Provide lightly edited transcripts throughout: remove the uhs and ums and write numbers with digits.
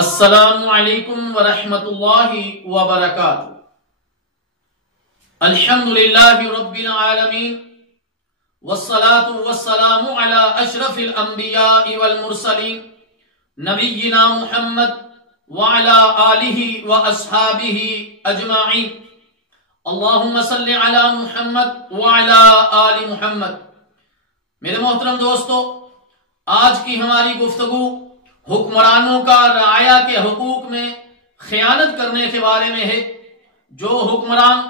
السلام علیکم ورحمۃ اللہ وبرکاتہ۔ الحمدللہ رب العالمین والصلاة والسلام علی اشرف الانبیاء والمرسلین نبینا محمد وعلی آلہ واصحابہ اجمعین۔ اللہم صلی علی محمد وعلی آل محمد۔ میرے محترم دوستو، آج کی ہماری گفتگو حکمرانوں کا رعایا کے حقوق میں خیانت کرنے کے بارے میں ہے۔ جو حکمران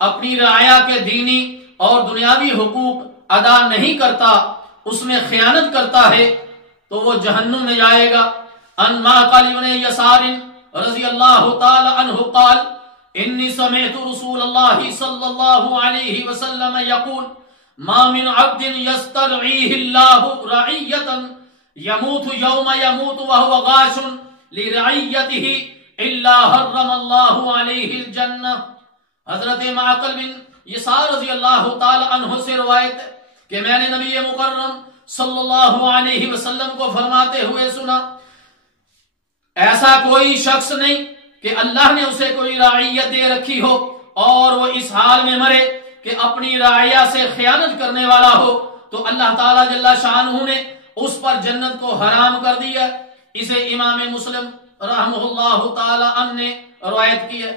اپنی رعایا کے دینی اور دنیاوی حقوق ادا نہیں کرتا، اس میں خیانت کرتا ہے تو وہ جہنم میں جائے گا۔ ان معقل بن یسار رضی اللہ تعالی عنہ قال انی سمعت رسول اللہ صلی اللہ علیہ وسلم یقول ما من عبد یسترعیہ اللہ رعیتا یموت یوم یموت وہو غاش لرعیتہ الا حرم اللہ علیہ الجنہ۔ حضرت معقل بن یسار رضی اللہ تعالی عنہ سے روایت ہے کہ میں نے نبی مکرم صلی اللہ علیہ وسلم کو فرماتے ہوئے سنا، ایسا کوئی شخص نہیں کہ اللہ نے اسے کوئی رعیت دے رکھی ہو اور وہ اس حال میں مرے کہ اپنی رعیہ سے خیانت کرنے والا ہو تو اللہ تعالیٰ جل شانہ نے اس پر جنت کو حرام کر دیا۔ اسے امام مسلم رحمہ اللہ تعالی عنہ نے روایت کی ہے۔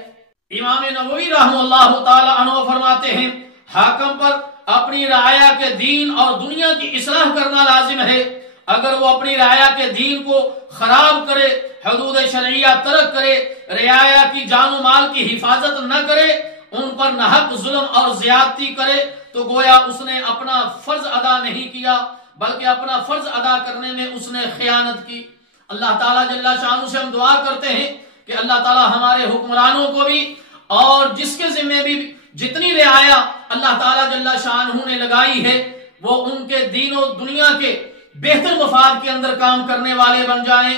امام نووی رحمہ اللہ تعالی عنہ فرماتے ہیں حاکم پر اپنی رعایا کے دین اور دنیا کی اصلاح کرنا لازم ہے۔ اگر وہ اپنی رعایا کے دین کو خراب کرے، حدود شرعیہ ترک کرے، رعایا کی جان و مال کی حفاظت نہ کرے، ان پر ناحق ظلم اور زیادتی کرے تو گویا اس نے اپنا فرض ادا نہیں کیا بلکہ اپنا فرض ادا کرنے میں اس نے خیانت کی۔ اللہ تعالیٰ جل شانہ سے ہم دعا کرتے ہیں کہ اللہ تعالیٰ ہمارے حکمرانوں کو بھی اور جس کے ذمہ بھی جتنی رعایا اللہ تعالیٰ جل شانہ نے لگائی ہے وہ ان کے دین و دنیا کے بہتر مفاد کے اندر کام کرنے والے بن جائیں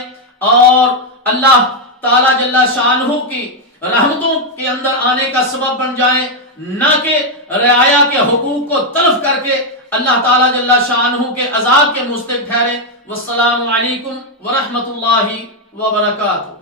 اور اللہ تعالیٰ جل شانہ کی رحمتوں کے اندر آنے کا سبب بن جائیں، نہ کہ رعایا کے حقوق کو تلف کر کے اللہ تعالیٰ جل شانہ کے عذاب کے مستحق ٹھہریں۔ والسلام علیکم ورحمۃ اللہ وبرکاتہ۔